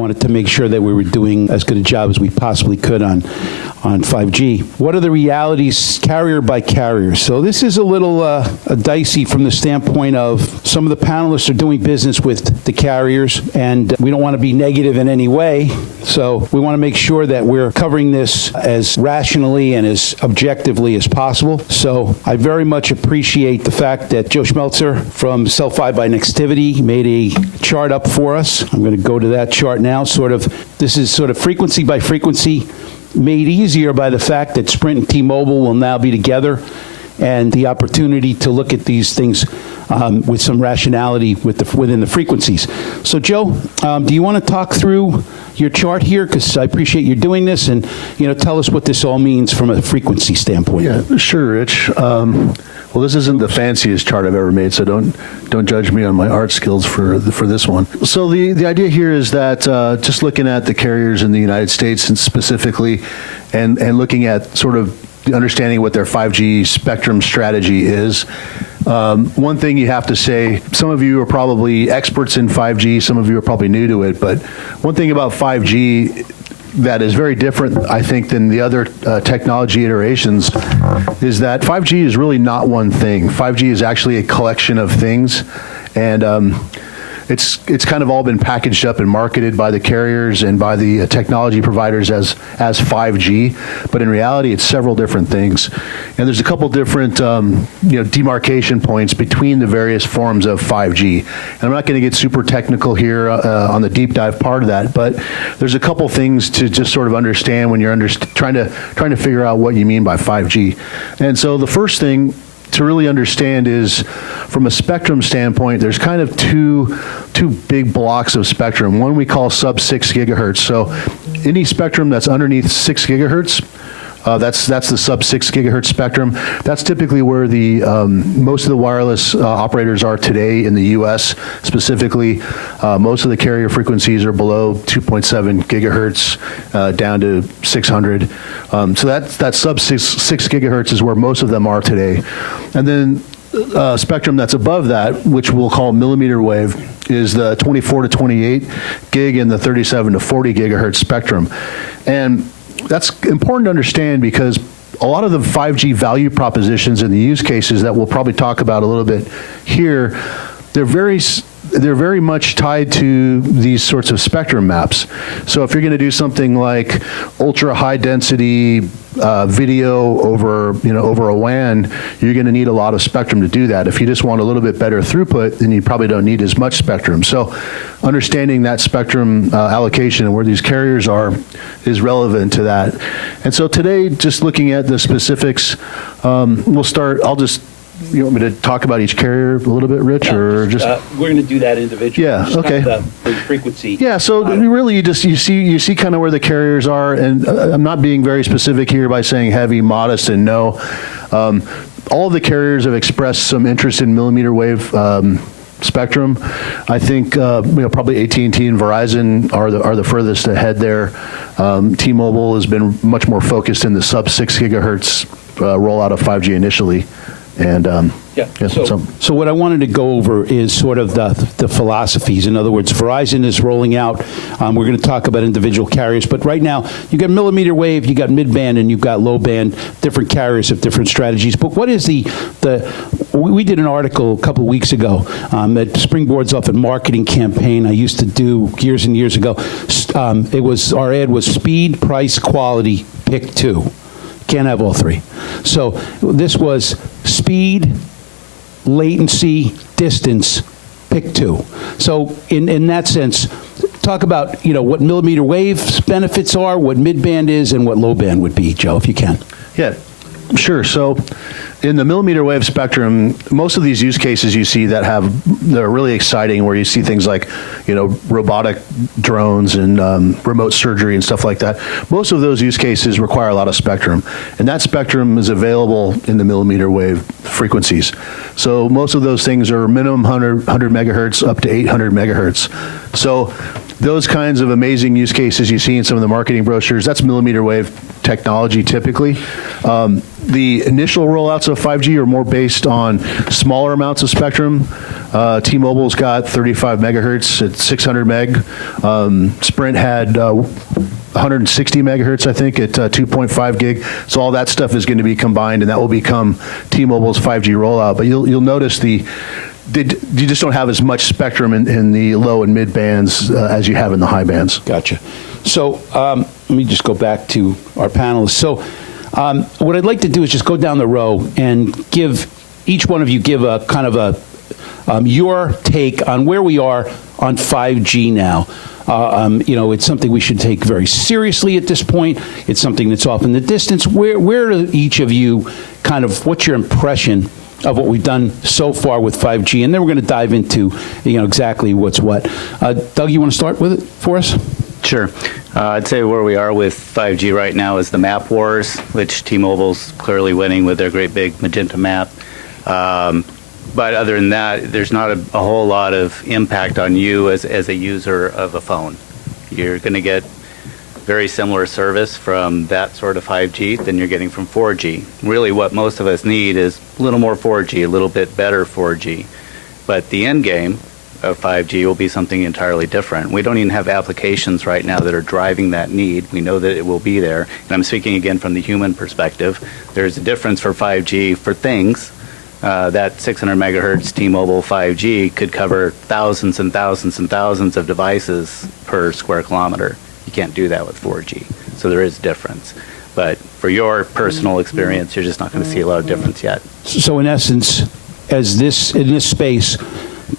wanted to make sure that we were doing as good a job as we possibly could on 5G. What are the realities carrier by carrier? So this is a little dicey from the standpoint of some of the panelists are doing business with the carriers, and we don't want to be negative in any way. So we want to make sure that we're covering this as rationally and as objectively as possible. So I very much appreciate the fact that Joe Schmelzer from Cell5 by Nextivity made a chart up for us. I'm going to go to that chart now. This is sort of frequency by frequency, made easier by the fact that Sprint and T-Mobile will now be together, and the opportunity to look at these things with some rationality within the frequencies. So, Joe, do you want to talk through your chart here? Because I appreciate you doing this, and tell us what this all means from a frequency standpoint. Yeah, sure, Rich. Well, this isn't the fanciest chart I've ever made, so don't judge me on my art skills for this one. So the idea here is that just looking at the carriers in the United States and specifically, and looking at sort of the understanding what their 5G spectrum strategy is. One thing you have to say, some of you are probably experts in 5G, some of you are probably new to it, but one thing about 5G that is very different, I think, than the other technology iterations is that 5G is really not one thing. 5G is actually a collection of things, and it's kind of all been packaged up and marketed by the carriers and by the technology providers as 5G, but in reality it's several different things. And there's a couple different demarcation points between the various forms of 5G. And I'm not going to get super technical here on the deep dive part of that, but there's a couple things to just sort of understand when you're trying to figure out what you mean by 5G. And so the first thing to really understand is, from a spectrum standpoint, there's kind of two big blocks of spectrum. One we call sub-6 gigahertz. So any spectrum that's underneath 6 gigahertz, that's the sub-6 gigahertz spectrum. That's typically where the most of the wireless operators are today in the U.S. Specifically, most of the carrier frequencies are below 2.7 gigahertz down to 600. So that sub-6 gigahertz is where most of them are today. And then spectrum that's above that, which we'll call millimeter wave, is the 24 to 28 gig and the 37 to 40 gigahertz spectrum. And that's important to understand because a lot of the 5G value propositions and the use cases that we'll probably talk about a little bit here, they're very much tied to these sorts of spectrum maps. So if you're going to do something like ultra high density video over a WAN, you're going to need a lot of spectrum to do that. If you just want a little bit better throughput, then you probably don't need as much spectrum. So understanding that spectrum allocation and where these carriers are is relevant to that. And so today, just looking at the specifics, we'll start. You want me to talk about each carrier a little bit, Rich, or just? We're going to do that individually. Yeah. Okay. The frequency. Yeah. So really, you see kind of where the carriers are, and I'm not being very specific here by saying heavy, modest, and no. All of the carriers have expressed some interest in millimeter wave spectrum. I think probably AT&T and Verizon are the furthest ahead there. T-Mobile has been much more focused in the sub-6 gigahertz rollout of 5G initially. And so what I wanted to go over is sort of the philosophies. In other words, Verizon is rolling out. We're going to talk about individual carriers, but right now you got millimeter wave, you got mid-band, and you've got low band. Different carriers have different strategies. But what is we did an article a couple of weeks ago that springboards off a marketing campaign I used to do years and years ago. Our ad was speed, price, quality, pick two. Can't have all three. So this was speed, latency, distance, pick two. So in that sense, talk about what millimeter wave benefits are, what mid-band is, and what low band would be, Joe, if you can. Yeah, sure. So in the millimeter wave spectrum, most of these use cases you see that are really exciting, where you see things like, robotic drones and remote surgery and stuff like that. Most of those use cases require a lot of spectrum, and that spectrum is available in the millimeter wave frequencies. So most of those things are minimum 100 megahertz up to 800 megahertz. So those kinds of amazing use cases you see in some of the marketing brochures, that's millimeter wave technology typically. The initial rollouts of 5G are more based on smaller amounts of spectrum. T-Mobile's got 35 megahertz at 600 meg. Sprint had 160 megahertz, I think, at 2.5 gig. So all that stuff is going to be combined, and that will become T-Mobile's 5G rollout. But you'll notice you just don't have as much spectrum in the low and mid bands as you have in the high bands. Gotcha. So let me just go back to our panelists. So what I'd like to do is just go down the row and give each one of you a kind of your take on where we are on 5G now. It's something we should take very seriously at this point. It's something that's off in the distance. Where do each of you what's your impression of what we've done so far with 5G? And then we're going to dive into, exactly what's what. Doug, you want to start with it for us? Sure. I'd say where we are with 5G right now is the map wars, which T-Mobile's clearly winning with their great big magenta map. But other than that, there's not a whole lot of impact on you as a user of a phone. You're going to get very similar service from that sort of 5G than you're getting from 4G. Really what most of us need is a little more 4G, a little bit better 4G. But the end game of 5G will be something entirely different. We don't even have applications right now that are driving that need. We know that it will be there. And I'm speaking again from the human perspective. There's a difference for 5G for things. That 600 megahertz T-Mobile 5G could cover thousands and thousands and thousands of devices per square kilometer. You can't do that with 4G. So there is a difference. But for your personal experience, you're just not going to see a lot of difference yet. So in essence, in this space,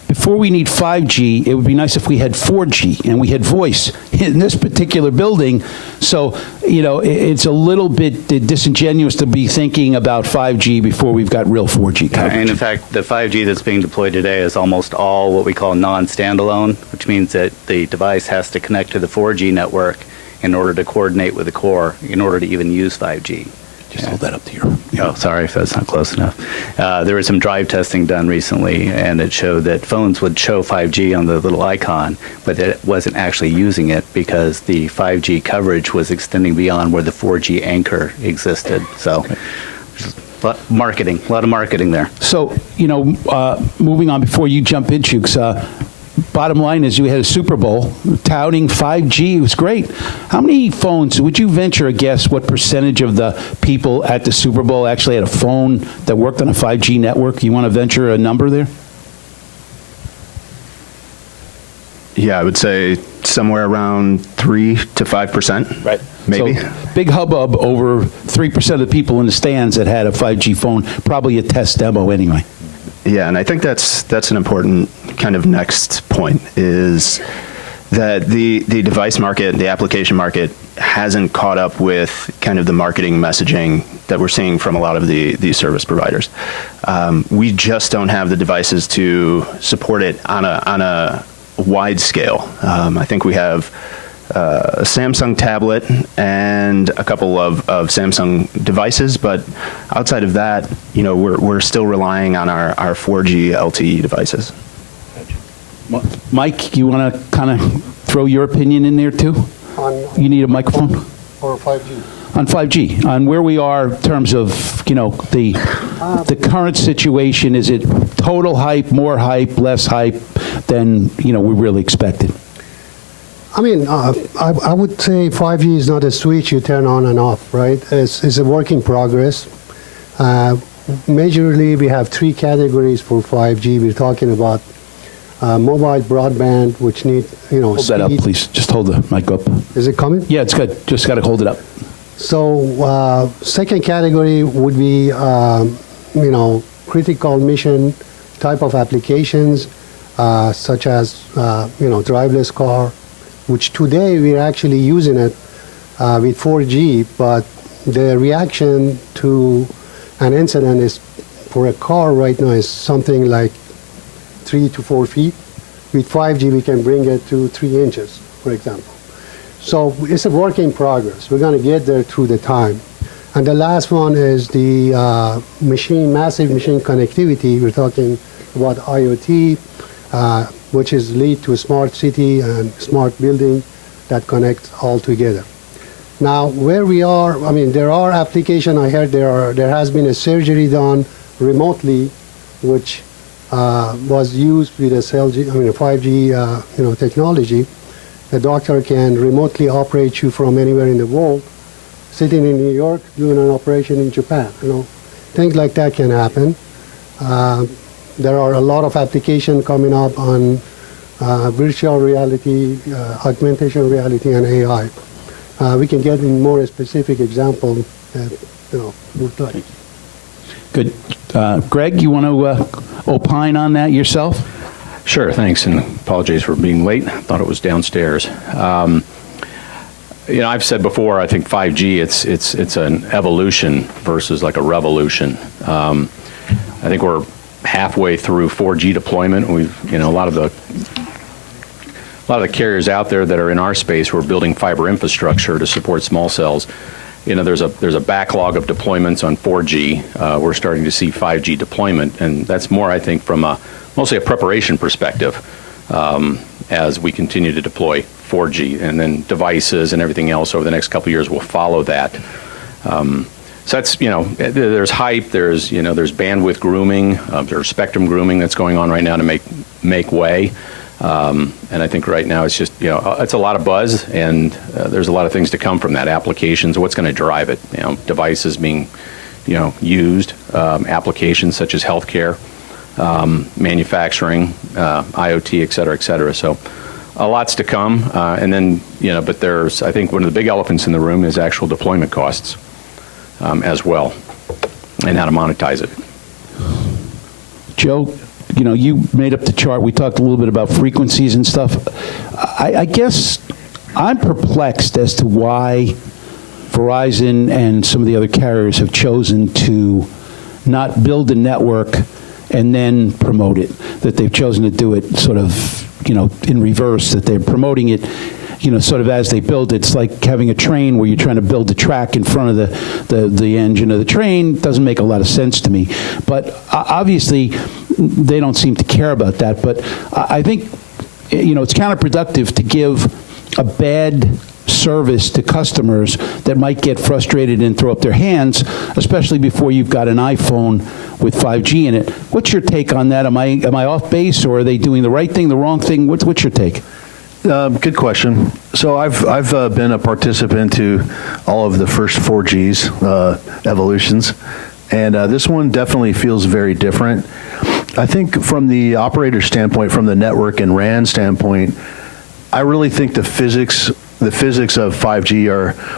before we need 5G, it would be nice if we had 4G and we had voice in this particular building. So, it's a little bit disingenuous to be thinking about 5G before we've got real 4G coverage. And in fact, the 5G that's being deployed today is almost all what we call non-standalone, which means that the device has to connect to the 4G network in order to coordinate with the core, in order to even use 5G. Just hold that up to your... Oh, sorry if that's not close enough. There was some drive testing done recently, and it showed that phones would show 5G on the little icon, but it wasn't actually using it because the 5G coverage was extending beyond where the 4G anchor existed. So, a lot of marketing there. So, moving on before you jump in, Chooks, bottom line is you had a Super Bowl touting 5G. It was great. How many phones, would you venture a guess what percentage of the people at the Super Bowl actually had a phone that worked on a 5G network? You want to venture a number there? Yeah, I would say somewhere around 3 to 5%. Right. Maybe. So, big hubbub over 3% of the people in the stands that had a 5G phone, probably a test demo anyway. Yeah, and I think that's an important kind of next point, is that the device market, the application market, hasn't caught up with kind of the marketing messaging that we're seeing from a lot of these service providers. We just don't have the devices to support it on a wide scale. I think we have a Samsung tablet and a couple of Samsung devices, but outside of that, we're still relying on our 4G LTE devices. Mike, you want to kind of throw your opinion in there too? You need a microphone? Or 5G? On 5G, on where we are in terms of, the current situation. Is it total hype, more hype, less hype than, we really expected? I mean, I would say 5G is not a switch you turn on and off, right? It's a work in progress. Majorly, we have three categories for 5G. We're talking about mobile broadband, which need, Hold that up, please. Just hold the mic up. Is it coming? Yeah, it's good. Just got to hold it up. So, second category would be, critical mission type of applications, such as, driverless car, which today we're actually using it with 4G, but the reaction to an incident is, for a car right now, is something like 3 to 4 feet. With 5G, we can bring it to 3 inches, for example. So it's a work in progress. We're going to get there through the time. And the last one is the massive machine connectivity. We're talking about IoT, which is lead to a smart city and smart building that connects all together. Now, where we are, there are applications. I heard there has been a surgery done remotely, which was used with a 5G technology. A doctor can remotely operate you from anywhere in the world, sitting in New York, doing an operation in Japan. Things like that can happen. There are a lot of applications coming up on virtual reality, augmentation reality, and AI. We can get in more specific example that would like. Good. Greg, you want to opine on that yourself? Sure, thanks, and apologies for being late. Thought it was downstairs. I've said before, I think 5G, it's an evolution versus like a revolution. I think we're halfway through 4G deployment. We've, a lot of the carriers out there that are in our space, we're building fiber infrastructure to support small cells. There's a backlog of deployments on 4G. We're starting to see 5G deployment, and that's more, I think, from mostly a preparation perspective as we continue to deploy 4G, and then devices and everything else over the next couple of years will follow that. So that's, there's hype, there's bandwidth grooming, there's spectrum grooming that's going on right now to make way. And I think right now it's just, it's a lot of buzz, and there's a lot of things to come from that. Applications, what's going to drive it? Devices being, used, applications such as healthcare, manufacturing, IoT, et cetera, et cetera. So a lot's to come. And then, but there's, I think one of the big elephants in the room is actual deployment costs as well, and how to monetize it. Joe, you made up the chart. We talked a little bit about frequencies and stuff. I guess I'm perplexed as to why Verizon and some of the other carriers have chosen to not build a network and then promote it, that they've chosen to do it sort of, in reverse, that they're promoting it, sort of as they build it. It's like having a train where you're trying to build the track in front of the engine of the train. Doesn't make a lot of sense to me. But obviously, they don't seem to care about that. But I think, it's counterproductive to give a bad service to customers that might get frustrated and throw up their hands, especially before you've got an iPhone with 5G in it. What's your take on that? Am I off base, or are they doing the right thing, the wrong thing? What's your take? Good question. So I've been a participant to all of the first 4Gs evolutions, and this one definitely feels very different. I think from the operator standpoint, from the network and RAN standpoint, I really think the physics of 5G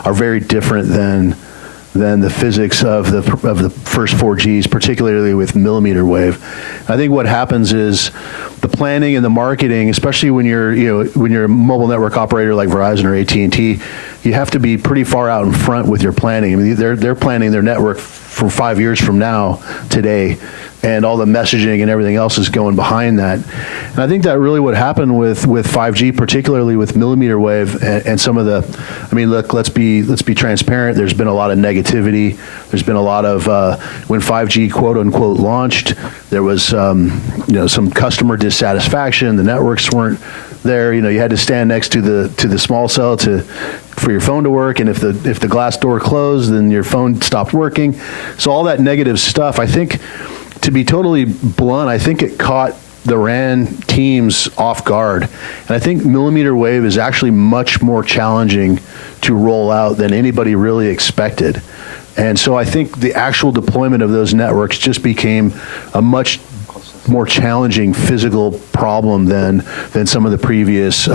are very different than the physics of the first 4Gs, particularly with millimeter wave. I think what happens is the planning and the marketing, especially when you're a mobile network operator like Verizon or AT&T, you have to be pretty far out in front with your planning. I mean, they're planning their network for 5 years from now today, and all the messaging and everything else is going behind that. And I think that really what happened with 5G, particularly with millimeter wave and some of the, look, let's be transparent. There's been a lot of negativity. There's been a lot of, when 5G quote unquote launched, there was, some customer dissatisfaction. The networks weren't there. You had to stand next to the small cell for your phone to work, and if the glass door closed, then your phone stopped working. So all that negative stuff, I think, to be totally blunt, I think it caught the RAN teams off guard. And I think millimeter wave is actually much more challenging to roll out than anybody really expected. And so I think the actual deployment of those networks just became a much more challenging physical problem than some of the previous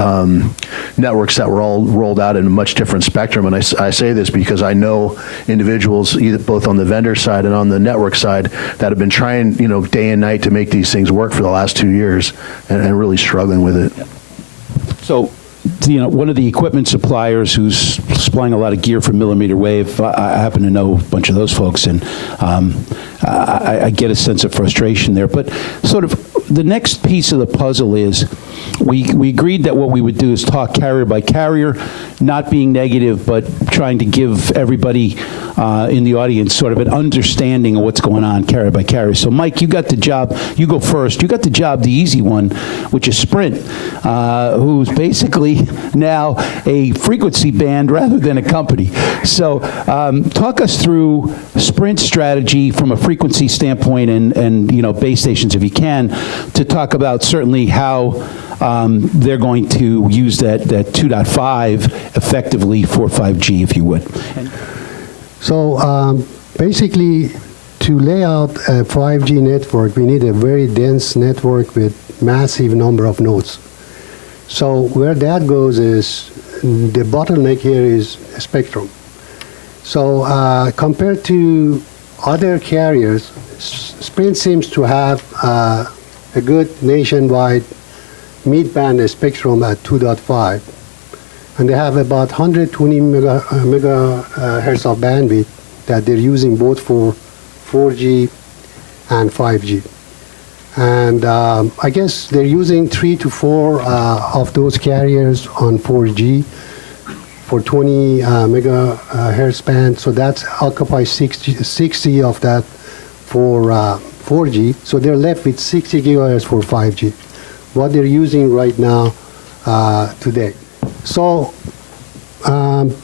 networks that were all rolled out in a much different spectrum. And I say this because I know individuals, either both on the vendor side and on the network side, that have been trying, day and night to make these things work for the last 2 years and really struggling with it. So, one of the equipment suppliers who's supplying a lot of gear for millimeter wave, I happen to know a bunch of those folks, and I get a sense of frustration there. But sort of the next piece of the puzzle is we agreed that what we would do is talk carrier by carrier, not being negative, but trying to give everybody in the audience sort of an understanding of what's going on carrier by carrier. So, Mike, you got the job. You go first. You got the job, the easy one, which is Sprint, who's basically now a frequency band rather than a company. So talk us through Sprint's strategy from a frequency standpoint and base stations if you can, to talk about certainly how they're going to use that 2.5 effectively for 5G, if you would. So basically, to lay out a 5G network, we need a very dense network with massive number of nodes. So where that goes is the bottleneck here is spectrum. So compared to other carriers, Sprint seems to have a good nationwide mid-band spectrum at 2.5. And they have about 120 megahertz of bandwidth that they're using both for 4G and 5G. And I guess they're using 3 to 4 of those carriers on 4G for 20 megahertz band. So that occupies 60 of that for 4G. So they're left with 60 gigahertz for 5G, what they're using right now today. So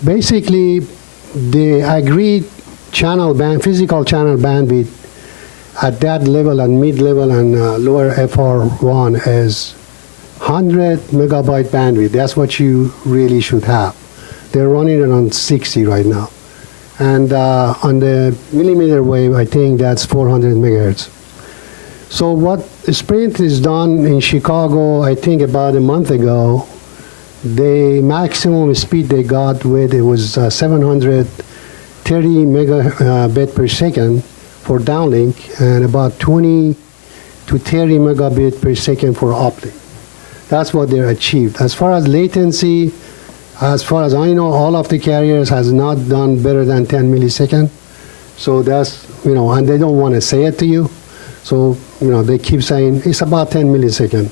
basically, the agreed physical channel bandwidth at that level and mid-level and lower FR1 is 100 megabyte bandwidth. That's what you really should have. They're running it on 60 right now. And on the millimeter wave, I think that's 400 megahertz. So what Sprint has done in Chicago, I think about a month ago, the maximum speed they got with it was 730 megabit per second for downlink and about 20 to 30 megabit per second for uplink. That's what they achieved. As far as latency, as far as I know, all of the carriers has not done better than 10 milliseconds. So that's, and they don't want to say it to you. So, they keep saying it's about 10 milliseconds.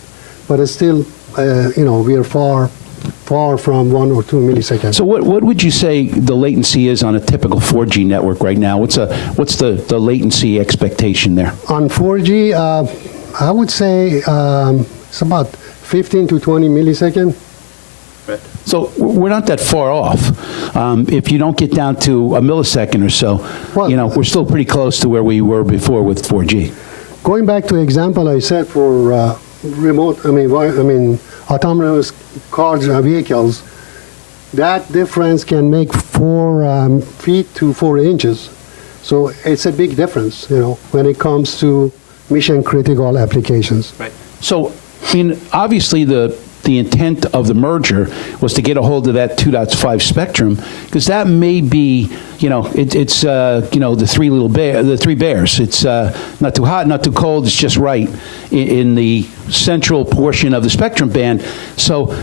But it's still, we are far from 1 or 2 milliseconds. So what would you say the latency is on a typical 4G network right now? What's the latency expectation there? On 4G, I would say it's about 15 to 20 milliseconds. So we're not that far off. If you don't get down to a millisecond or so, Well, we're still pretty close to where we were before with 4G. Going back to the example I said for autonomous cars and vehicles, that difference can make 4 feet to 4 inches. So it's a big difference, when it comes to mission critical applications. Right. So, obviously the intent of the merger was to get a hold of that 2.5 spectrum, because that may be, it's the three bears. It's not too hot, not too cold. It's just right in the central portion of the spectrum band. So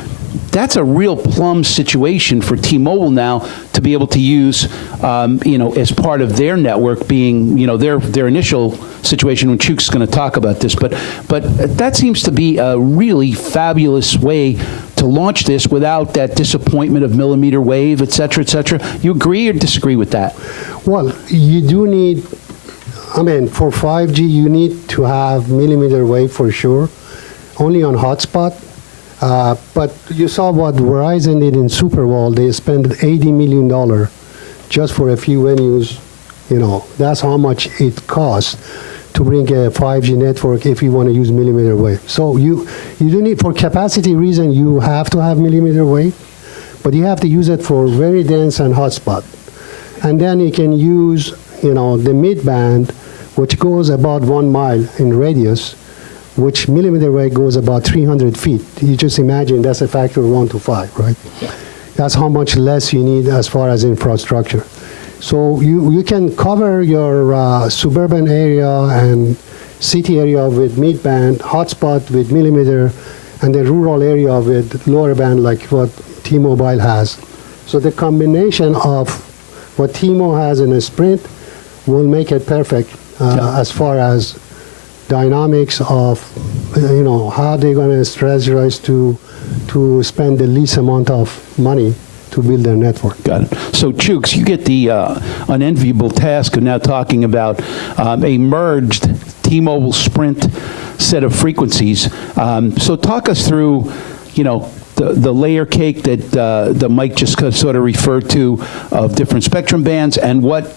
that's a real plum situation for T-Mobile now to be able to use, as part of their network being, their initial situation when Chuk's going to talk about this. But that seems to be a really fabulous way to launch this without that disappointment of millimeter wave, et cetera, et cetera. You agree or disagree with that? Well, you do need, for 5G, you need to have millimeter wave for sure, only on hotspot. But you saw what Verizon did in Super Bowl. They spent $80 million just for a few venues. That's how much it costs to bring a 5G network if you want to use millimeter wave. So you do need, for capacity reason, you have to have millimeter wave, but you have to use it for very dense and hotspot. And then you can use, the mid-band, which goes about 1 mile in radius, which millimeter wave goes about 300 feet. You just imagine that's a factor of 1 to 5, right? Yeah. That's how much less you need as far as infrastructure. So you can cover your suburban area and city area with mid-band, hotspot with millimeter, and the rural area with lower band like what T-Mobile has. So the combination of what T-Mobile has in a Sprint will make it perfect as far as dynamics of, how they're going to strategize to spend the least amount of money to build their network. Got it. So, Chooks, you get the unenviable task of now talking about a merged T-Mobile Sprint set of frequencies. So talk us through, the layer cake that Mike just sort of referred to of different spectrum bands and what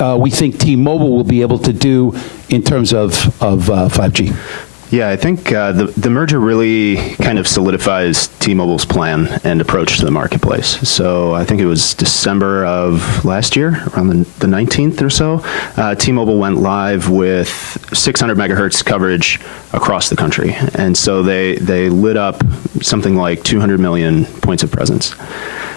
we think T-Mobile will be able to do in terms of 5G? Yeah, I think the merger really kind of solidifies T-Mobile's plan and approach to the marketplace. So I think it was December of last year, around the 19th or so, T-Mobile went live with 600 megahertz coverage across the country. And so they lit up something like 200 million points of presence.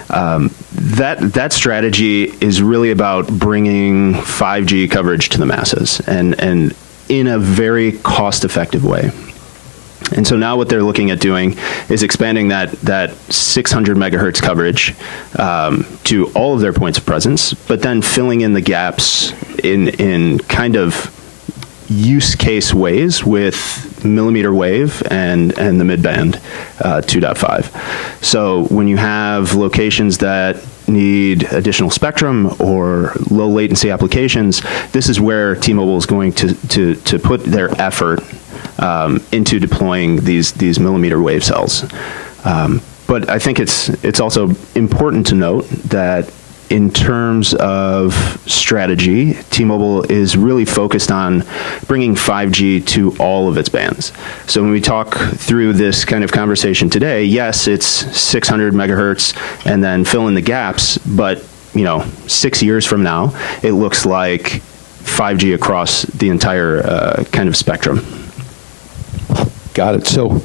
That strategy is really about bringing 5G coverage to the masses and in a very cost-effective way. And so now what they're looking at doing is expanding that 600 megahertz coverage to all of their points of presence, but then filling in the gaps in kind of use case ways with millimeter wave and the mid-band 2.5. So when you have locations that need additional spectrum or low latency applications, this is where T-Mobile is going to put their effort into deploying these millimeter wave cells. But I think it's also important to note that in terms of strategy, T-Mobile is really focused on bringing 5G to all of its bands. So when we talk through this kind of conversation today, yes, it's 600 megahertz and then fill in the gaps, but 6 years from now, it looks like 5G across the entire kind of spectrum. Got it. So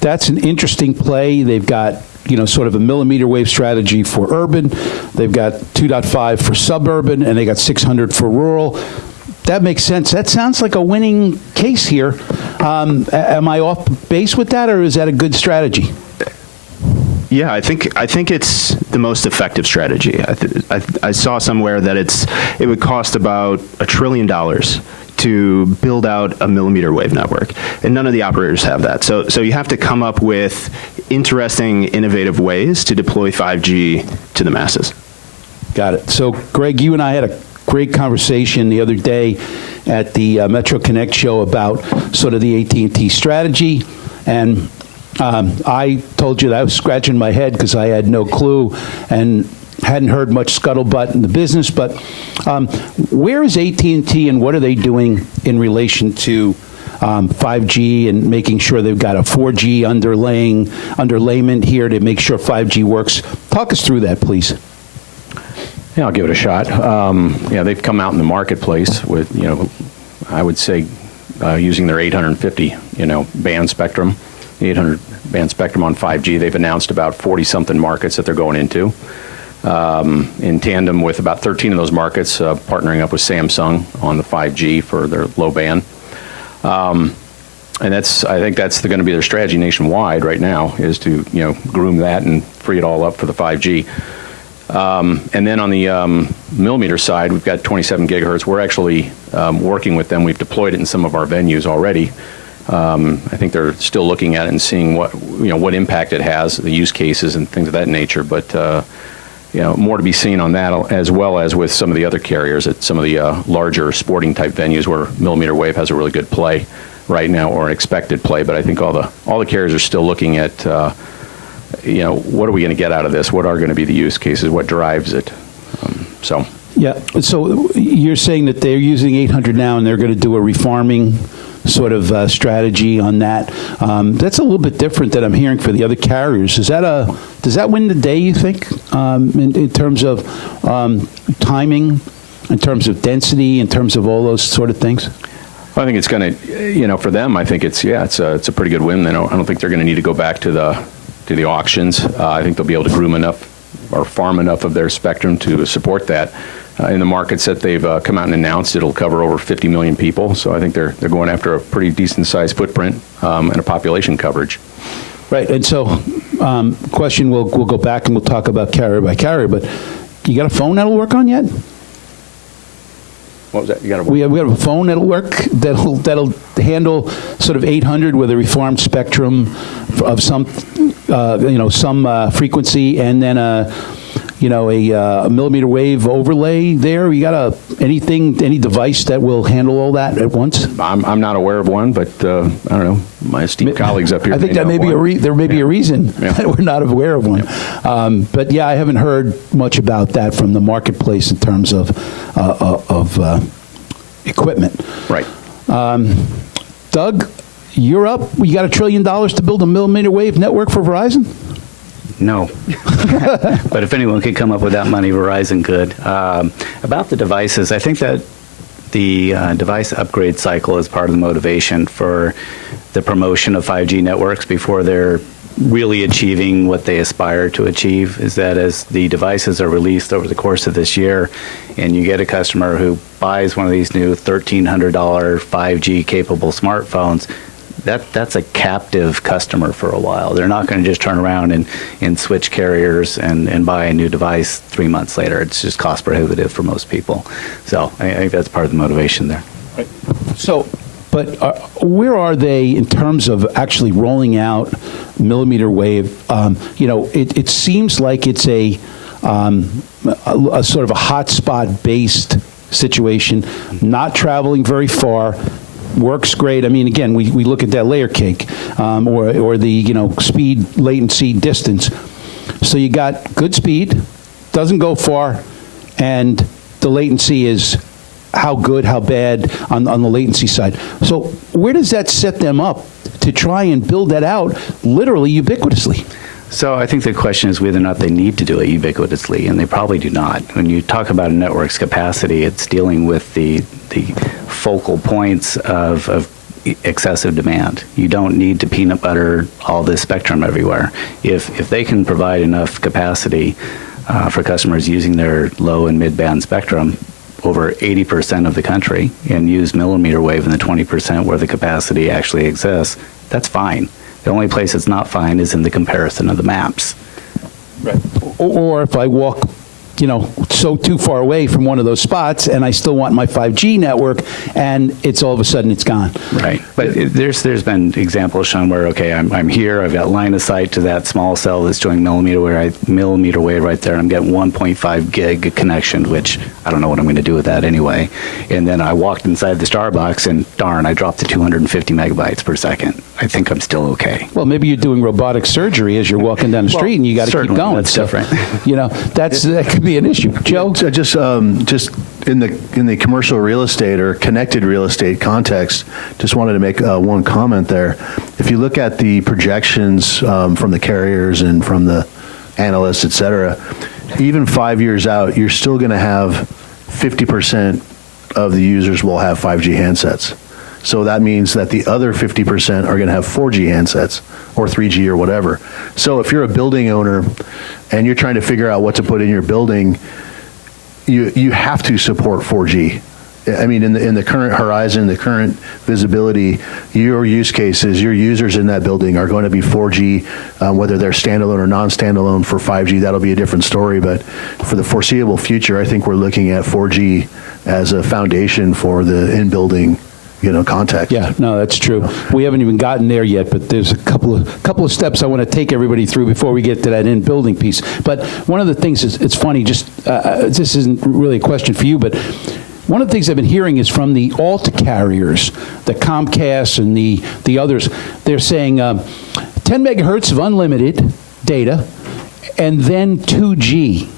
that's an interesting play. They've got sort of a millimeter wave strategy for urban. They've got 2.5 for suburban, and they got 600 for rural. That makes sense. That sounds like a winning case here. Am I off base with that, or is that a good strategy? Yeah, I think it's the most effective strategy. I saw somewhere that it would cost about $1 trillion to build out a millimeter wave network, and none of the operators have that. So you have to come up with interesting, innovative ways to deploy 5G to the masses. Got it. So, Greg, you and I had a great conversation the other day at the Metro Connect show about sort of the AT&T strategy, and I told you that I was scratching my head because I had no clue and hadn't heard much scuttlebutt in the business. But where is AT&T and what are they doing in relation to 5G and making sure they've got a 4G underlayment here to make sure 5G works? Talk us through that, please. Yeah, I'll give it a shot. They've come out in the marketplace with, I would say, using their 850, band spectrum, the 800 band spectrum on 5G. They've announced about 40-something markets that they're going into. In tandem with about 13 of those markets, partnering up with Samsung on the 5G for their low band. And I think that's going to be their strategy nationwide right now, is to groom that and free it all up for the 5G. And then on the millimeter side, we've got 27 gigahertz. We're actually working with them. We've deployed it in some of our venues already. I think they're still looking at it and seeing what impact it has, the use cases and things of that nature. But more to be seen on that, as well as with some of the other carriers at some of the larger sporting type venues where millimeter wave has a really good play right now, or an expected play. But I think all the carriers are still looking at what are we going to get out of this? What are going to be the use cases? What drives it? Yeah. So you're saying that they're using 800 now, and they're going to do a refarming sort of strategy on that. That's a little bit different than I'm hearing for the other carriers. Does that win the day, you think, in terms of timing, in terms of density, in terms of all those sort of things? I think it's going to, for them, I think it's a pretty good win. I don't think they're going to need to go back to the auctions. I think they'll be able to groom enough or farm enough of their spectrum to support that. In the markets that they've come out and announced, it'll cover over 50 million people. So I think they're going after a pretty decent sized footprint and a population coverage. Right. And so, question, we'll go back and we'll talk about carrier by carrier, but you got a phone that'll work on yet? What was that? We have a phone that'll work, that'll handle sort of 800 with a reformed spectrum of some frequency, and then a millimeter wave overlay there? You got any device that will handle all that at once? I'm not aware of one, but I don't know. My esteemed colleagues up here. I think may that may know be one. there may be a reason Yeah. that we're not aware of one. But yeah, I haven't heard much about that from the marketplace in terms of equipment. Right. Doug, you're up. You got $1 trillion to build a millimeter wave network for Verizon? No. But if anyone could come up with that money, Verizon could. About the devices, I think that the device upgrade cycle is part of the motivation for the promotion of 5G networks before they're really achieving what they aspire to achieve, is that as the devices are released over the course of this year and you get a customer who buys one of these new $1,300 5G capable smartphones, that's a captive customer for a while. They're not going to just turn around and switch carriers and buy a new device 3 months later. It's just cost prohibitive for most people. So I think that's part of the motivation there. So, but where are they in terms of actually rolling out millimeter wave? It seems like it's a sort of a hotspot based situation, not traveling very far. Works great. I mean, again, we look at that layer cake or the speed, latency, distance. So you got good speed, doesn't go far, and the latency is how good, how bad on the latency side. So where does that set them up to try and build that out literally ubiquitously? So I think the question is whether or not they need to do it ubiquitously, and they probably do not. When you talk about a network's capacity, it's dealing with the focal points of excessive demand. You don't need to peanut butter all this spectrum everywhere. If they can provide enough capacity for customers using their low and mid-band spectrum over 80% of the country and use millimeter wave in the 20% where the capacity actually exists, that's fine. The only place it's not fine is in the comparison of the maps. Right. Or if I walk, so too far away from one of those spots and I still want my 5G network and it's all of a sudden it's gone. Right. But there's been examples shown where, okay, I'm here, I've got line of sight to that small cell that's doing millimeter wave right there, and I'm getting 1.5 gig connection, which I don't know what I'm going to do with that anyway. And then I walked inside the Starbucks and darn, I dropped to 250 megabytes per second. I think I'm still okay. Well, maybe you're doing robotic surgery as you're walking down the street and you got to keep certainly, going. that's different. That could be an issue. Joe? Just in the commercial real estate or connected real estate context, just wanted to make one comment there. If you look at the projections from the carriers and from the analysts, et cetera, even 5 years out, you're still going to have 50% of the users will have 5G handsets. So that means that the other 50% are going to have 4G handsets or 3G or whatever. So if you're a building owner and you're trying to figure out what to put in your building, you have to support 4G. I mean, in the current horizon, the current visibility, your use cases, your users in that building are going to be 4G, whether they're standalone or non-standalone. For 5G, that'll be a different story. But for the foreseeable future, I think we're looking at 4G as a foundation for the in-building contact. Yeah, no, that's true. We haven't even gotten there yet, but there's a couple of steps I want to take everybody through before we get to that in-building piece. But one of the things is, it's funny, this isn't really a question for you, but one of the things I've been hearing is from the alt carriers, the Comcast and the others. They're saying 10 megahertz of unlimited data and then 2G.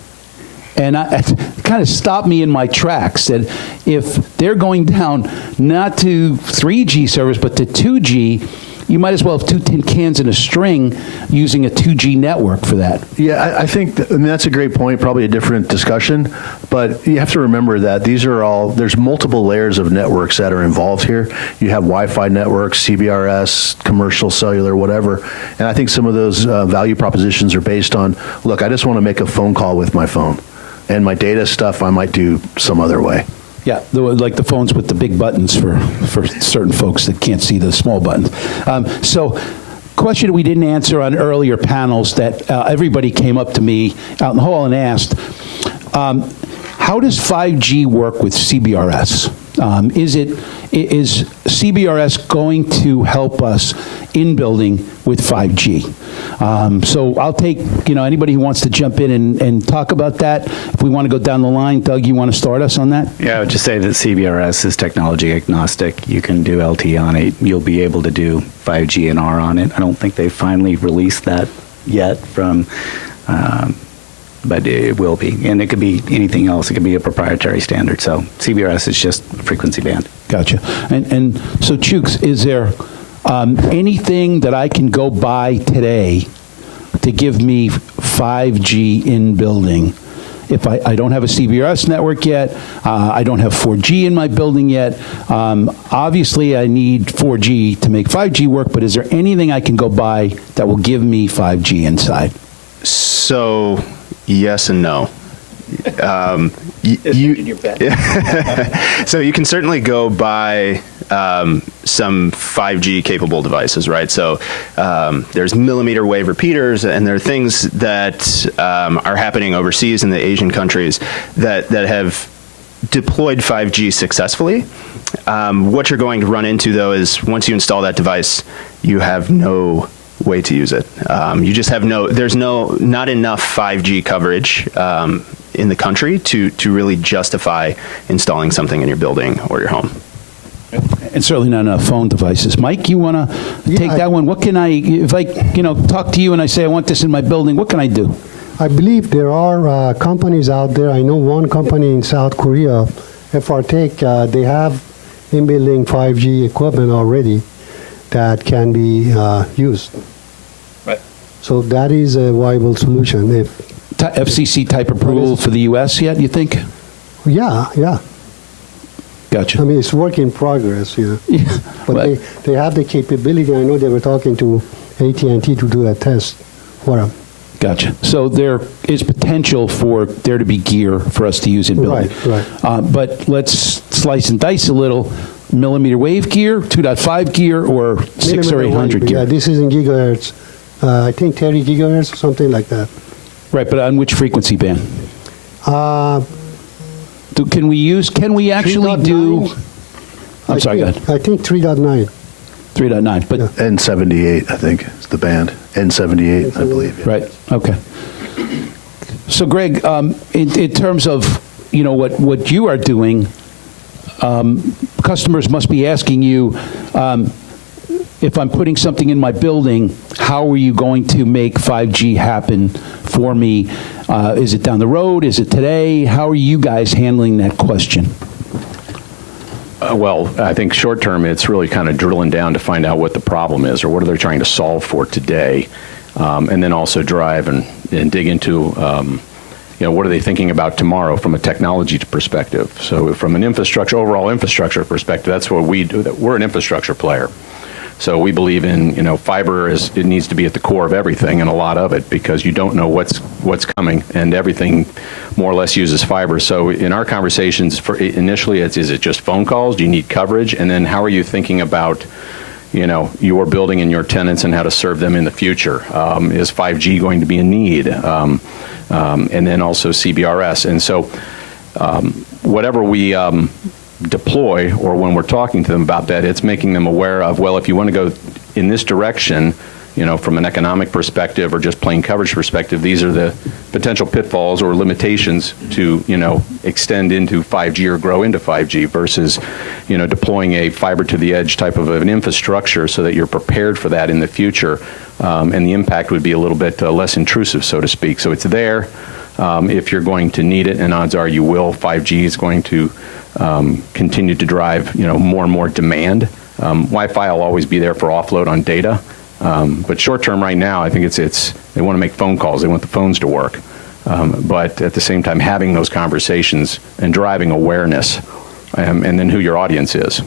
And it kind of stopped me in my tracks that if they're going down not to 3G service but to 2G, you might as well have two tin cans in a string using a 2G network for that. Yeah, I think that's a great point, probably a different discussion, but you have to remember that there's multiple layers of networks that are involved here. You have Wi-Fi networks, CBRS, commercial, cellular, whatever, and I think some of those value propositions are based on, look, I just want to make a phone call with my phone, and my data stuff I might do some other way. Yeah, like the phones with the big buttons for certain folks that can't see the small buttons. So, question we didn't answer on earlier panels that everybody came up to me out in the hall and asked, how does 5G work with CBRS? Is CBRS going to help us in building with 5G? So I'll take, anybody who wants to jump in and talk about that. If we want to go down the line, Doug, you want to start us on that? Yeah, I would just say that CBRS is technology agnostic. You can do LTE on it. You'll be able to do 5G and R on it. I don't think they finally released that yet but it will be. And it could be anything else. It could be a proprietary standard. So CBRS is just a frequency band. Gotcha. And so, Chooks, is there anything that I can go buy today to give me 5G in building? If I don't have a CBRS network yet, I don't have 4G in my building yet, obviously I need 4G to make 5G work, but is there anything I can go buy that will give me 5G inside? So, yes and no. So you can certainly go buy some 5G capable devices, right? So there's millimeter wave repeaters, and there are things that are happening overseas in the Asian countries that have deployed 5G successfully. What you're going to run into, though, is once you install that device, you have no way to use it. You just have not enough 5G coverage in the country to really justify installing something in your building or your home. And certainly not enough phone devices. Mike, you want to take that one? What can if I, talk to you and I say I want this in my building, what can I do? I believe there are companies out there. I know one company in South Korea, FRTech, they have in-building 5G equipment already that can be used. Right. So that is a viable solution. FCC type approval for the U.S. yet, you think? Yeah. Gotcha. I mean, it's work in progress, Yeah. But they have the capability. I know they were talking to AT&T to do a test for them. Gotcha. So there is potential for there to be gear for us to use in building. Right. But let's slice and dice a little. Millimeter wave gear, 2.5 gear, or 6 or 800 gear? Yeah, this is in gigahertz. I think 30 gigahertz, something like that. Right, but on which frequency band? Can we actually do? 3.9. I'm sorry, go ahead. I think 3.9. 3.9, but N78, I think, is the band. N78, I believe. Yeah. right, okay. So, Greg, in terms of what you are doing, customers must be asking you, if I'm putting something in my building, how are you going to make 5G happen for me? Is it down the road? Is it today? How are you guys handling that question? Well, I think short term, it's really kind of drilling down to find out what the problem is or what are they trying to solve for today, and then also drive and dig into what are they thinking about tomorrow from a technology perspective. So from an overall infrastructure perspective, that's what we do. We're an infrastructure player. So we believe in, fiber it needs to be at the core of everything, and a lot of it, because you don't know what's coming, and everything more or less uses fiber. So in our conversations, initially, is it just phone calls? Do you need coverage? And then how are you thinking about, your building and your tenants and how to serve them in the future? Is 5G going to be a need? And then also CBRS. And so whatever we deploy, or when we're talking to them about that, it's making them aware of, well, if you want to go in this direction, from an economic perspective or just plain coverage perspective, these are the potential pitfalls or limitations to, extend into 5G or grow into 5G versus, deploying a fiber to the edge type of an infrastructure so that you're prepared for that in the future. And the impact would be a little bit less intrusive, so to speak. So it's there if you're going to need it, and odds are you will. 5G is going to continue to drive, more and more demand. Wi-Fi will always be there for offload on data. But short term right now, I think it's they want to make phone calls. They want the phones to work. But at the same time, having those conversations and driving awareness, and then who your audience is,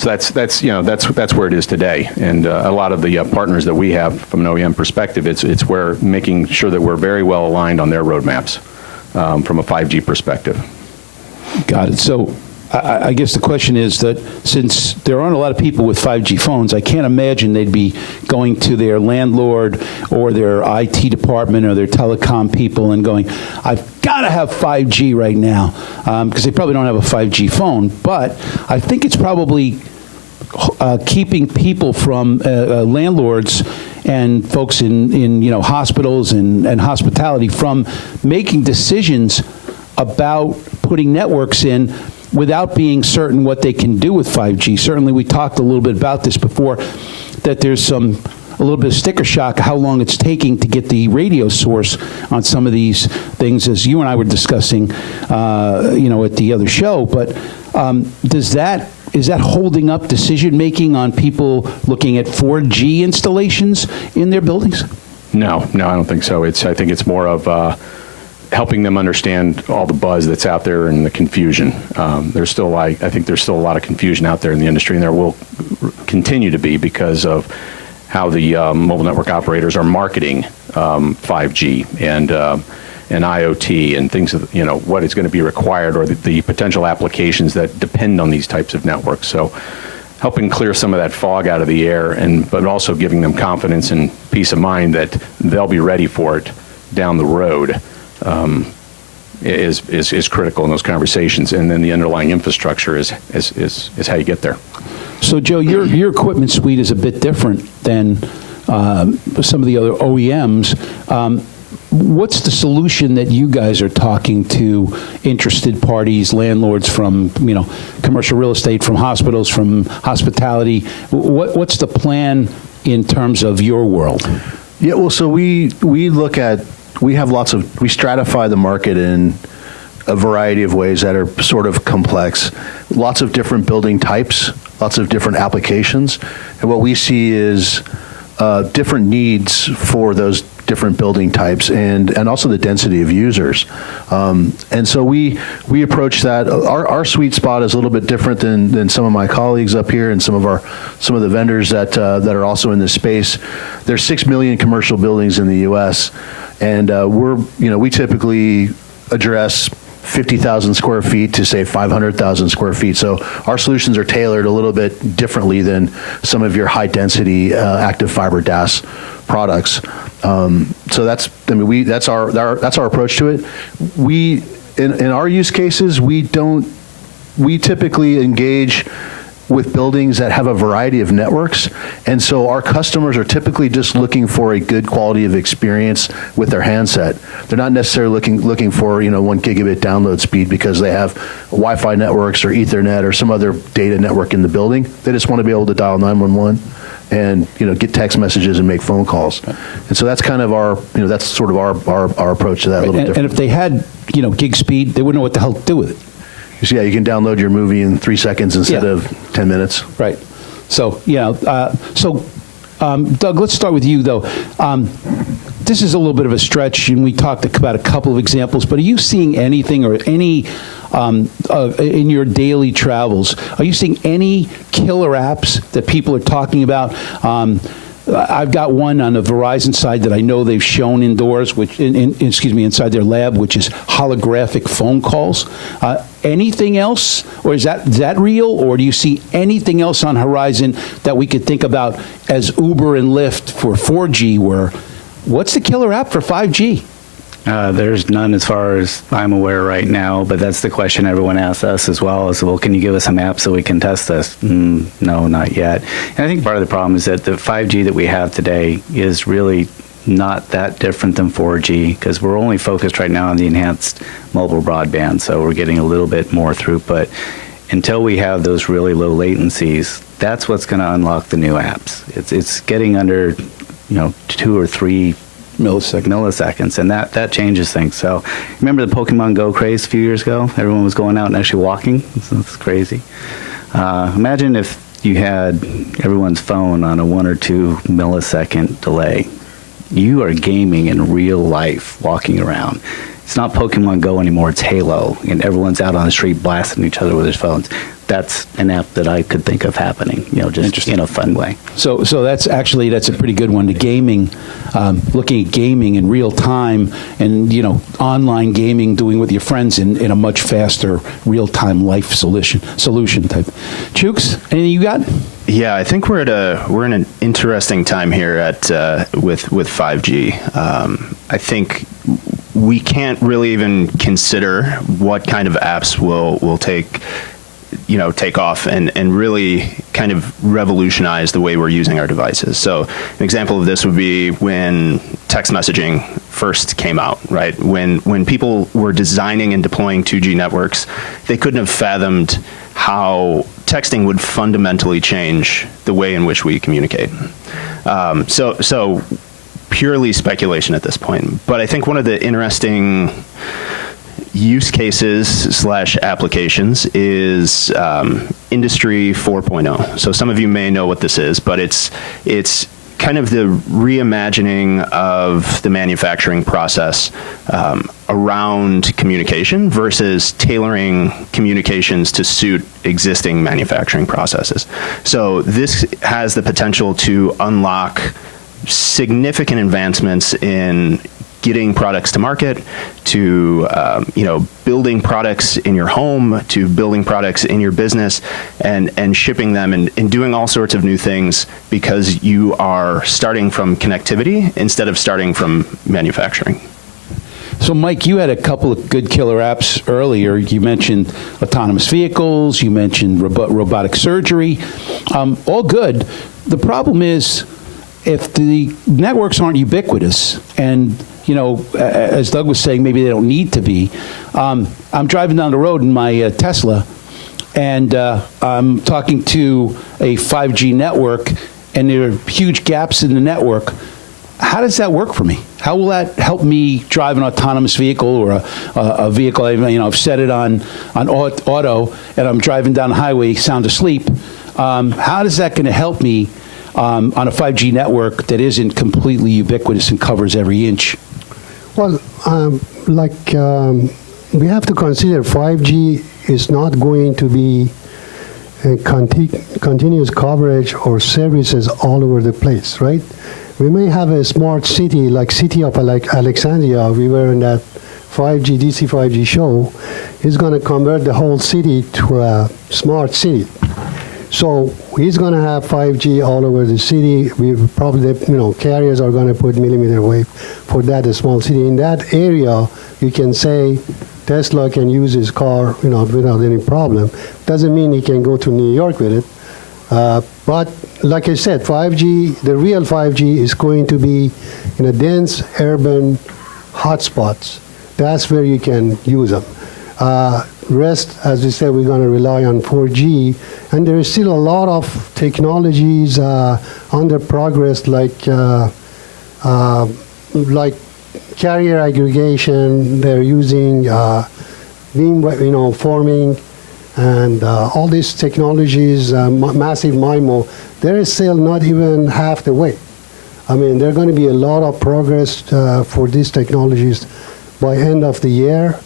So that's where it is today. And a lot of the partners that we have from an OEM perspective, it's where making sure that we're very well aligned on their roadmaps from a 5G perspective. Got it. So I guess the question is that since there aren't a lot of people with 5G phones, I can't imagine they'd be going to their landlord or their IT department or their telecom people and going, I've got to have 5G right now, because they probably don't have a 5G phone. But I think it's probably keeping people from landlords and folks in hospitals and hospitality from making decisions about putting networks in without being certain what they can do with 5G. Certainly, we talked a little bit about this before, that there's a little bit of sticker shock how long it's taking to get the radio source on some of these things, as you and I were discussing, at the other show. But is that holding up decision making on people looking at 4G installations in their buildings? No, I don't think so. I think it's more of helping them understand all the buzz that's out there and the confusion. There's still, I think there's still a lot of confusion out there in the industry, and there will continue to be because of how the mobile network operators are marketing 5G and IoT and things of, what is going to be required, or the potential applications that depend on these types of networks. So helping clear some of that fog out of the air, but also giving them confidence and peace of mind that they'll be ready for it down the road is critical in those conversations. And then the underlying infrastructure is how you get there. So, Joe, your equipment suite is a bit different than some of the other OEMs. What's the solution that you guys are talking to interested parties, landlords from, commercial real estate, from hospitals, from hospitality? What's the plan in terms of your world? Yeah, well, so we stratify the market in a variety of ways that are sort of complex. Lots of different building types, lots of different applications. And what we see is different needs for those different building types and also the density of users. And so we approach that. Our sweet spot is a little bit different than some of my colleagues up here and some of the vendors that are also in this space. There's 6 million commercial buildings in the U.S., and we typically address 50,000 square feet to, say, 500,000 square feet. So our solutions are tailored a little bit differently than some of your high-density active fiber DAS products. So that's our approach to it. In our use cases, we typically engage with buildings that have a variety of networks, and so our customers are typically just looking for a good quality of experience with their handset. They're not necessarily looking for 1 gigabit download speed because they have Wi-Fi networks or Ethernet or some other data network in the building. They just want to be able to dial 911 and get text messages and make phone calls. And so that's kind of that's sort of our approach to that. A little different. And if they had gig speed, they wouldn't know what the hell to do with it. Yeah, you can download your movie in 3 seconds instead of 10 minutes. Right. So, Doug, let's start with you, though. This is a little bit of a stretch, and we talked about a couple of examples, but are you seeing anything or any, in your daily travels, are you seeing any killer apps that people are talking about? I've got one on the Verizon side that I know they've shown indoors, inside their lab, which is holographic phone calls. Anything else, or is that real, or do you see anything else on horizon that we could think about as Uber and Lyft for 4G were? What's the killer app for 5G? There's none as far as I'm aware right now, but that's the question everyone asks us as well, is, well, can you give us some apps so we can test this? No, not yet. And I think part of the problem is that the 5G that we have today is really not that different than 4G, because we're only focused right now on the enhanced mobile broadband, so we're getting a little bit more throughput. Until we have those really low latencies, that's what's going to unlock the new apps. It's getting under 2 or 3 milliseconds, and that changes things. So remember the Pokemon Go craze a few years ago? Everyone was going out and actually walking. That's crazy. Imagine if you had everyone's phone on a 1 or 2 millisecond delay. You are gaming in real life, walking around. It's not Pokemon Go anymore, it's Halo, and everyone's out on the street blasting each other with their phones. that's an app that I could think of happening, just Interesting. in a fun way. So that's a pretty good one. The gaming, looking at gaming in real time, and online gaming, doing with your friends in a much faster real time life solution type. Chooks, anything you got? Yeah, I think we're in an interesting time here with 5G. I think we can't really even consider what kind of apps will take off and really kind of revolutionize the way we're using our devices. So an example of this would be when text messaging first came out, right? When people were designing and deploying 2G networks, they couldn't have fathomed how texting would fundamentally change the way in which we communicate. So purely speculation at this point. But I think one of the interesting use cases / applications is Industry 4.0. So some of you may know what this is, but it's kind of the reimagining of the manufacturing process around communication versus tailoring communications to suit existing manufacturing processes. So this has the potential to unlock significant advancements in getting products to market, to building products in your home, to building products in your business, and shipping them and doing all sorts of new things because you are starting from connectivity instead of starting from manufacturing. So, Mike, you had a couple of good killer apps earlier. You mentioned autonomous vehicles. You mentioned robotic surgery. All good. The problem is, if the networks aren't ubiquitous, and as Doug was saying, maybe they don't need to be. I'm driving down the road in my Tesla, and I'm talking to a 5G network, and there are huge gaps in the network. How does that work for me? How will that help me drive an autonomous vehicle or a vehicle? I've set it on auto, and I'm driving down the highway, sound asleep. How is that going to help me on a 5G network that isn't completely ubiquitous and covers every inch? Well, we have to consider 5G is not going to be a continuous coverage or services all over the place, right? We may have a smart city, like city of Alexandria. We were in that DC 5G show. Is going to convert the whole city to a smart city. So he's going to have 5G all over the city. We probably, carriers are going to put millimeter wave for that small city. In that area, you can say Tesla can use his car, without any problem. Doesn't mean he can go to New York with it. But like I said, 5G, the real 5G is going to be in a dense urban hotspots. That's where you can use them. Rest, as we said, we're going to rely on 4G, and there is still a lot of technologies under progress, like carrier aggregation. They're using beam, forming, and all these technologies, massive MIMO. There is still not even half the way. I mean, there are going to be a lot of progress for these technologies by end of the year.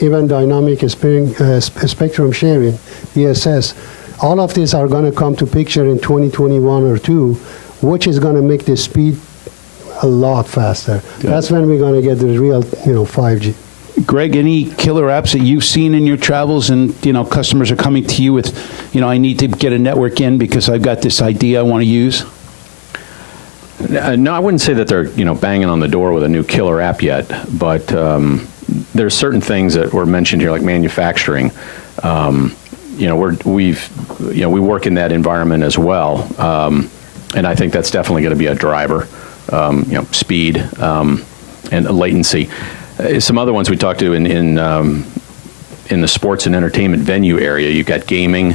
Even dynamic spectrum sharing, DSS, all of these are going to come to picture in 2021 or 2, which is going to make the speed a lot faster. Yeah. That's when we're going to get the real, 5G. Greg, any killer apps that you've seen in your travels, and customers are coming to you with, I need to get a network in because I've got this idea I want to use? No, I wouldn't say that they're banging on the door with a new killer app yet, but there's certain things that were mentioned here, like manufacturing. We work in that environment as well, and I think that's definitely going to be a driver. Speed and latency. Some other ones we talked to in the sports and entertainment venue area. You've got gaming,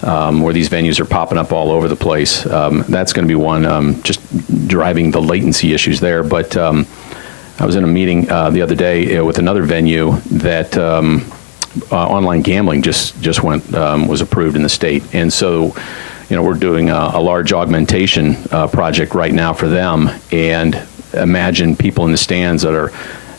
where these venues are popping up all over the place. That's going to be one, just driving the latency issues there. But I was in a meeting the other day with another venue that online gambling just was approved in the state, and so we're doing a large augmentation project right now for them. And imagine people in the stands that are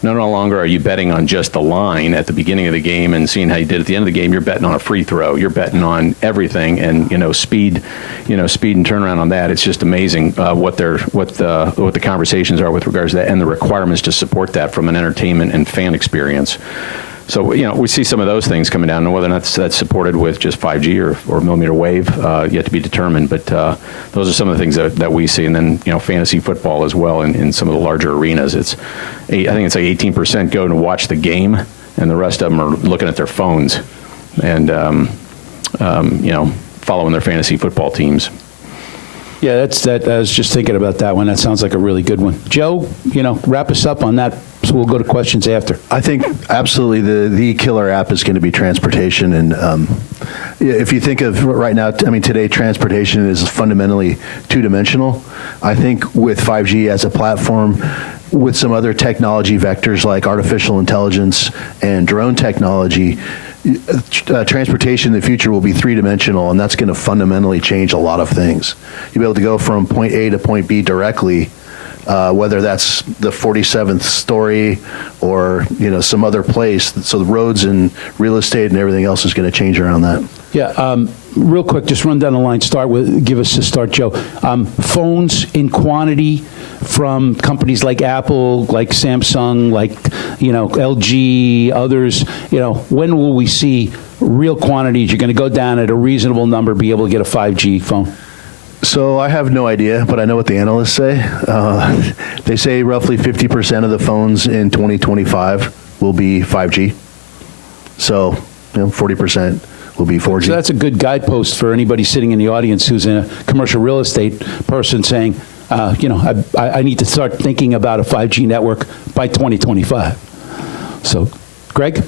No longer are you betting on just the line at the beginning of the game and seeing how you did at the end of the game. You're betting on a free throw. You're betting on everything, and speed and turnaround on that. It's just amazing what the conversations are with regards to that and the requirements to support that from an entertainment and fan experience. So, we see some of those things coming down, and whether or not that's supported with just 5G or millimeter wave, yet to be determined. But those are some of the things that we see. And then, fantasy football as well in some of the larger arenas. I think it's like 18% go to watch the game, and the rest of them are looking at their phones and, following their fantasy football teams. Yeah, I was just thinking about that one. That sounds like a really good one. Joe, wrap us up on that, so we'll go to questions after. I think absolutely the killer app is going to be transportation. And if you think of right now, today transportation is fundamentally two-dimensional. I think with 5G as a platform, with some other technology vectors like artificial intelligence and drone technology, transportation in the future will be three-dimensional, and that's going to fundamentally change a lot of things. You'll be able to go from point A to point B directly, whether that's the 47th story or some other place. So the roads and real estate and everything else is going to change around that. Yeah, real quick, just run down the line. Give us a start, Joe. Phones in quantity from companies like Apple, like Samsung, like LG, others. When will we see real quantities? You're going to go down at a reasonable number, be able to get a 5G phone. So I have no idea, but I know what the analysts say. They say roughly 50% of the phones in 2025 will be 5G. So 40% will be 4G. So that's a good guidepost for anybody sitting in the audience who's a commercial real estate person saying, I need to start thinking about a 5G network by 2025. So, Greg?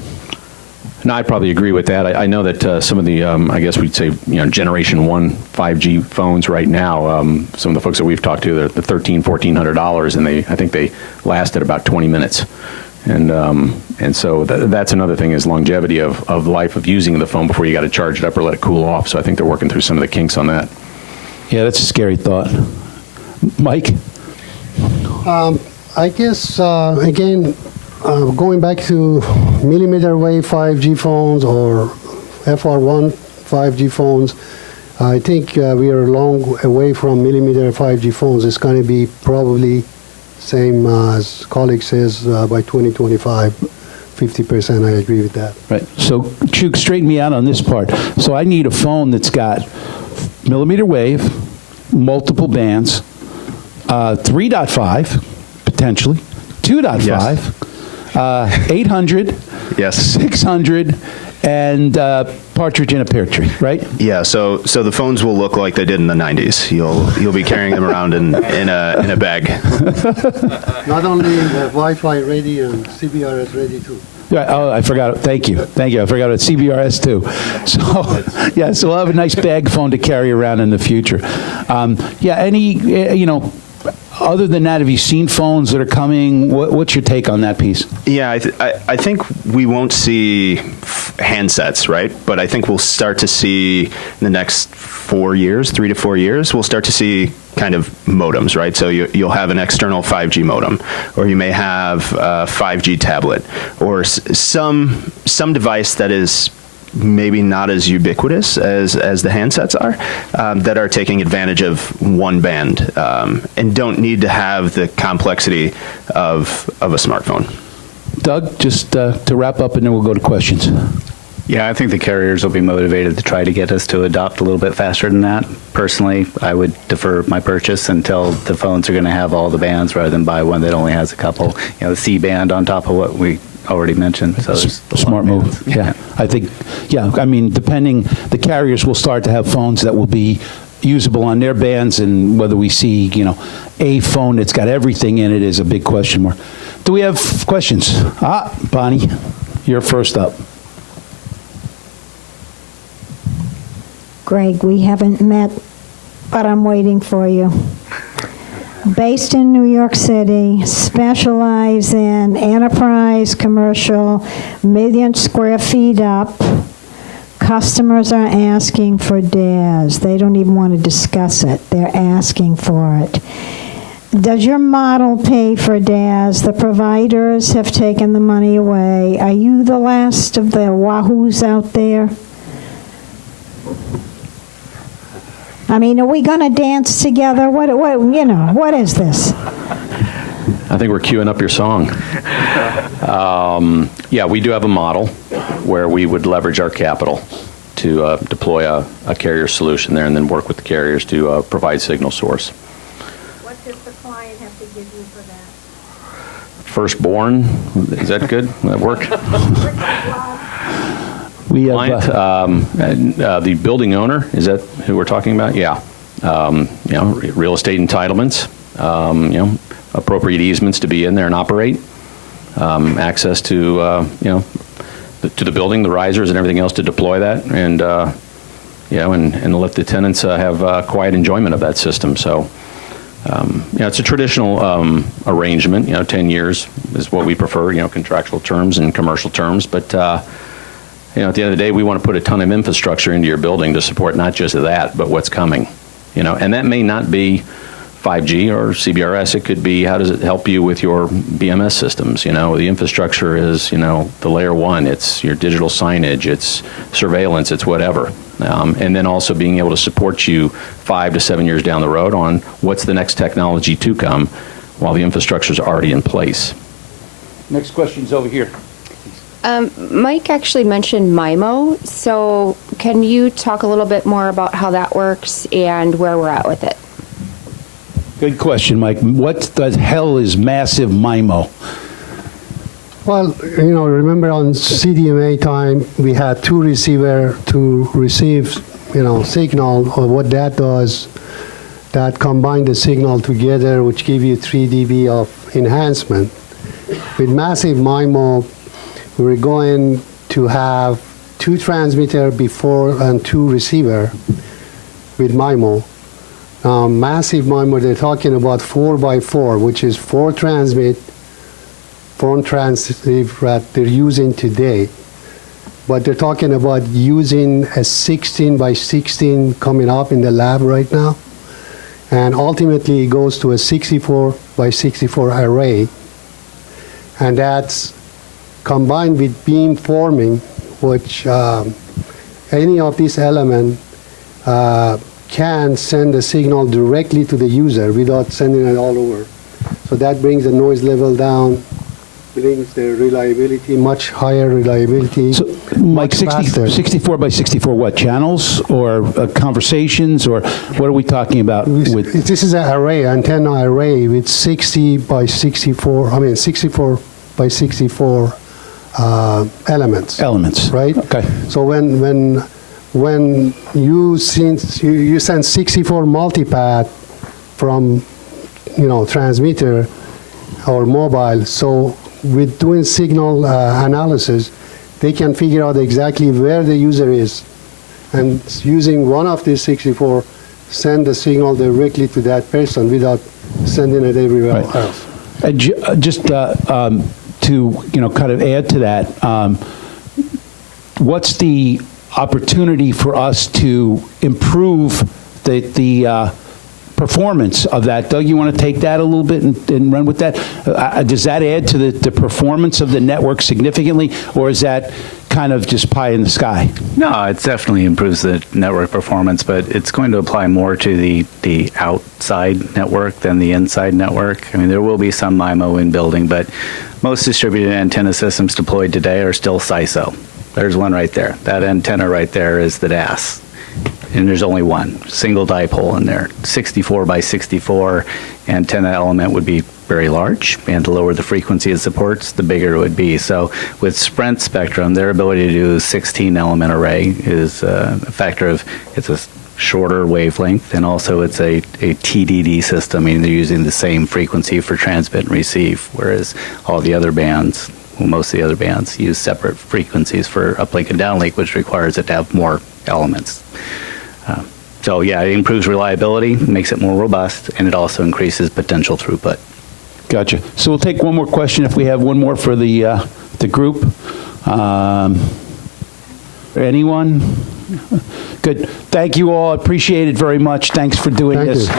No, I'd probably agree with that. I know that some of the, I guess we'd say, Generation 1 5G phones right now, some of the folks that we've talked to, they're the $1,300, $1,400, and I think they lasted about 20 minutes. And so that's another thing is longevity of life of using the phone before you got to charge it up or let it cool off. So I think they're working through some of the kinks on that. Yeah, that's a scary thought. Mike? I guess, again, going back to millimeter wave 5G phones or FR1 5G phones, I think we are long away from millimeter 5G phones. It's going to be probably same as colleague says by 2025, 50%. I agree with that. Right. So, Chuk, straighten me out on this part. So I need a phone that's got millimeter wave, multiple bands, 3.5, potentially, 2.5, 800, Yes. 600, and partridge in a pear tree, right? Yeah, so the phones will look like they did in the 90s. You'll be carrying them around in a bag. Not only Wi-Fi ready and CBRS ready too. Yeah, oh, I forgot. Thank you. I forgot it's CBRS too. So, yeah, so we'll have a nice bag phone to carry around in the future. Other than that, have you seen phones that are coming? What's your take on that piece? Yeah, I think we won't see handsets, right? But I think we'll start to see in the next 4 years, 3 to 4 years, we'll start to see kind of modems, right? So you'll have an external 5G modem, or you may have a 5G tablet, or some device that is maybe not as ubiquitous as the handsets are, that are taking advantage of one band and don't need to have the complexity of a smartphone. Doug, just to wrap up, and then we'll go to questions. Yeah, I think the carriers will be motivated to try to get us to adopt a little bit faster than that. Personally, I would defer my purchase until the phones are going to have all the bands rather than buy one that only has a couple, the C band on top of what we already mentioned. So there's a lot Smart of move. bands. Yeah. I think, depending, the carriers will start to have phones that will be usable on their bands, and whether we see, a phone that's got everything in it is a big question mark. Do we have questions? Bonnie, you're first up. Greg, we haven't met, but I'm waiting for you. Based in New York City, specialize in enterprise, commercial, 1 million square feet up. Customers are asking for DAS. They don't even want to discuss it. They're asking for it. Does your model pay for DAS? The providers have taken the money away. Are you the last of the wahoos out there? I mean, are we going to dance together? What is this? I think we're queuing up your song. Yeah, we do have a model where we would leverage our capital to deploy a carrier solution there and then work with the carriers to provide signal source. What does the client have to give you for that? Firstborn, is that good? Will that work? We Client, have, the building owner, is that who we're talking about? Yeah. Real estate entitlements, appropriate easements to be in there and operate, access to, to the building, the risers and everything else to deploy that, and, and let the tenants have quiet enjoyment of that system. So, it's a traditional arrangement. 10 years is what we prefer, contractual terms and commercial terms. But, at the end of the day, we want to put a ton of infrastructure into your building to support not just that, but what's coming. And that may not be 5G or CBRS. It could be, how does it help you with your BMS systems? The infrastructure is, the layer one. It's your digital signage. It's surveillance. It's whatever. And then also being able to support you 5 to 7 years down the road on what's the next technology to come while the infrastructure is already in place. next question's over here. Mike actually mentioned MIMO, so can you talk a little bit more about how that works and where we're at with it? Good question, Mike. What the hell is massive MIMO? Well, remember on CDMA time, we had two receiver to receive, signal, or what that does, that combine the signal together, which give you 3 dB of enhancement. With massive MIMO, we're going to have 2 transmitter before and 2 receiver with MIMO. Massive MIMO, they're talking about 4x4, which is 4 transmit, 4 transceive that they're using today. But they're talking about using a 16x16 coming up in the lab right now. And ultimately it goes to a 64x64 array. And that's combined with beam forming, which any of these elements can send a signal directly to the user without sending it all over. So that brings the noise level down, brings the reliability, much higher reliability. So, Mike, much faster. 64 by 64 what, channels or conversations, or what are we talking about with? This is an array, antenna array with 64 by 64 elements. Elements. Right? Okay. So when you send 64 multipath from transmitter or mobile, so with doing signal analysis, they can figure out exactly where the user is, and using one of these 64, send the signal directly to that person without sending it everywhere Right. else. Just to kind of add to that, what's the opportunity for us to improve the performance of that? Doug, you want to take that a little bit and run with that? Does that add to the performance of the network significantly, or is that kind of just pie in the sky? No, it definitely improves the network performance, but it's going to apply more to the outside network than the inside network. I mean, there will be some MIMO in building, but most distributed antenna systems deployed today are still SISO. There's one right there. That antenna right there is the DAS. And there's only one single dipole in there. 64 by 64 antenna element would be very large, and the lower the frequency it supports, the bigger it would be. So with Sprint Spectrum, their ability to do 16 element array is a factor of, it's a shorter wavelength, and also it's a TDD system, meaning they're using the same frequency for transmit and receive, whereas all the other bands, well, most of the other bands use separate frequencies for uplink and downlink, which requires it to have more elements. So yeah, it improves reliability, makes it more robust, and it also increases potential throughput. Gotcha. So we'll take one more question if we have one more for the group. Anyone? Good. Thank you all. Appreciate it very much. Thanks for doing Thank this. you.